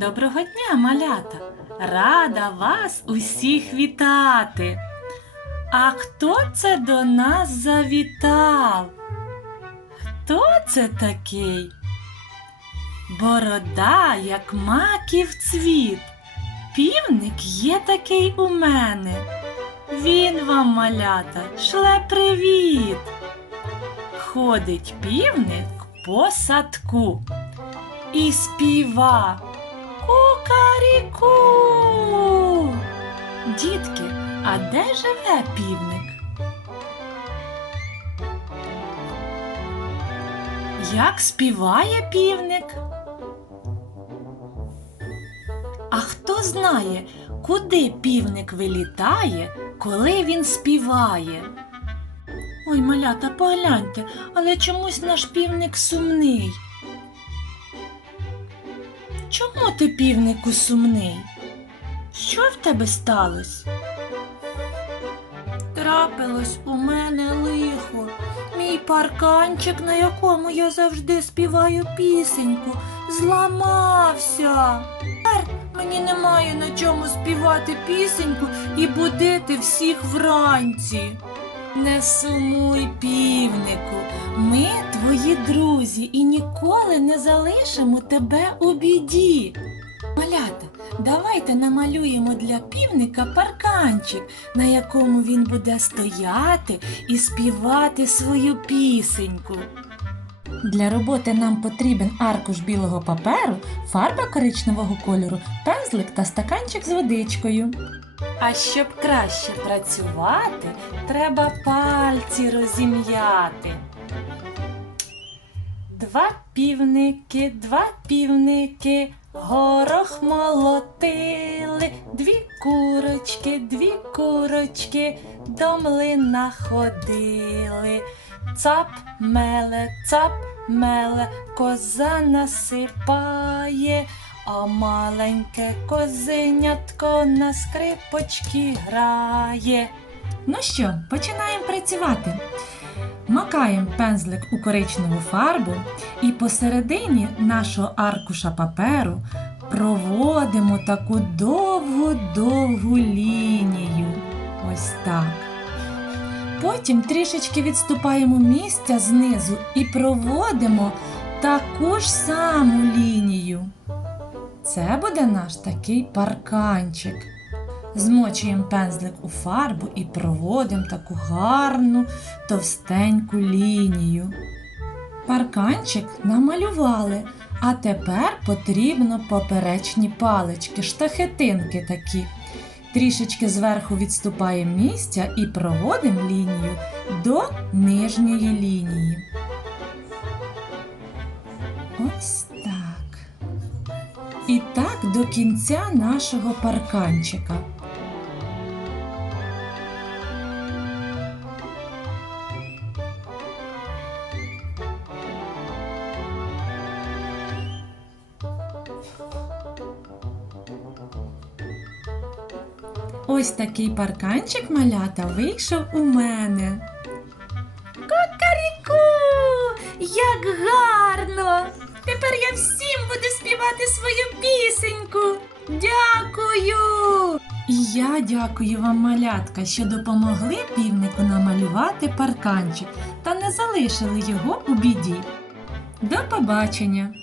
Доброго дня, малята! Рада вас усіх вітати. А хто це до нас завітав? Хто це такий? Борода, як маків цвіт. Півник є такий у мене. Він вам, малята, шле привіт. Ходить півник по садку і співа Кукаріку. Дітки, а де живе півник? Як співає півник? А хто знає, куди півник вилітає, коли він співає? Ой, малята, погляньте, але чомусь наш півник сумний. Чому ти, півнику, сумний? Що в тебе сталося? Трапилось у мене лихо. Мій парканчик, на якому я завжди співаю пісеньку, зламався. Тепер мені немає на чому співати пісеньку і будити всіх вранці. Не сумуй, півнику, ми твої друзі і ніколи не залишимо тебе у біді. Малята, давайте намалюємо для півника парканчик, на якому він буде стояти і співати свою пісеньку. Для роботи нам потрібен аркуш білого паперу, фарба коричневого кольору, пензлик та стаканчик з водичкою. А щоб краще працювати, треба пальці розім'яти. Два півники, два півники, горох молотили, дві курочки, дві курочки до млина ходили. Цап меле, цап меле, коза насипає, а маленьке козенятко на скрипочки грає. Ну що, починаємо працювати. Макаємо пензлик у коричневу фарбу і посередині нашого аркуша паперу проводимо таку довгу-довгу лінію. Ось так. Потім трішечки відступаємо місця знизу і проводимо таку ж саму лінію. Це буде наш такий парканчик. Змочуємо пензлик у фарбу і проводимо таку гарну товстеньку лінію. Парканчик намалювали, а тепер потрібно поперечні палички, штахетинки такі. Трішечки зверху відступаємо місця і проводимо лінію до нижньої лінії. Ось так. І так до кінця нашого парканчика. Ось такий парканчик малята вийшов у мене. Кукаріку! Як гарно! Тепер я всім буду співати свою пісеньку. Дякую! І я дякую вам, малятка, що допомогли півнику намалювати парканчик та не залишили його у біді. До побачення!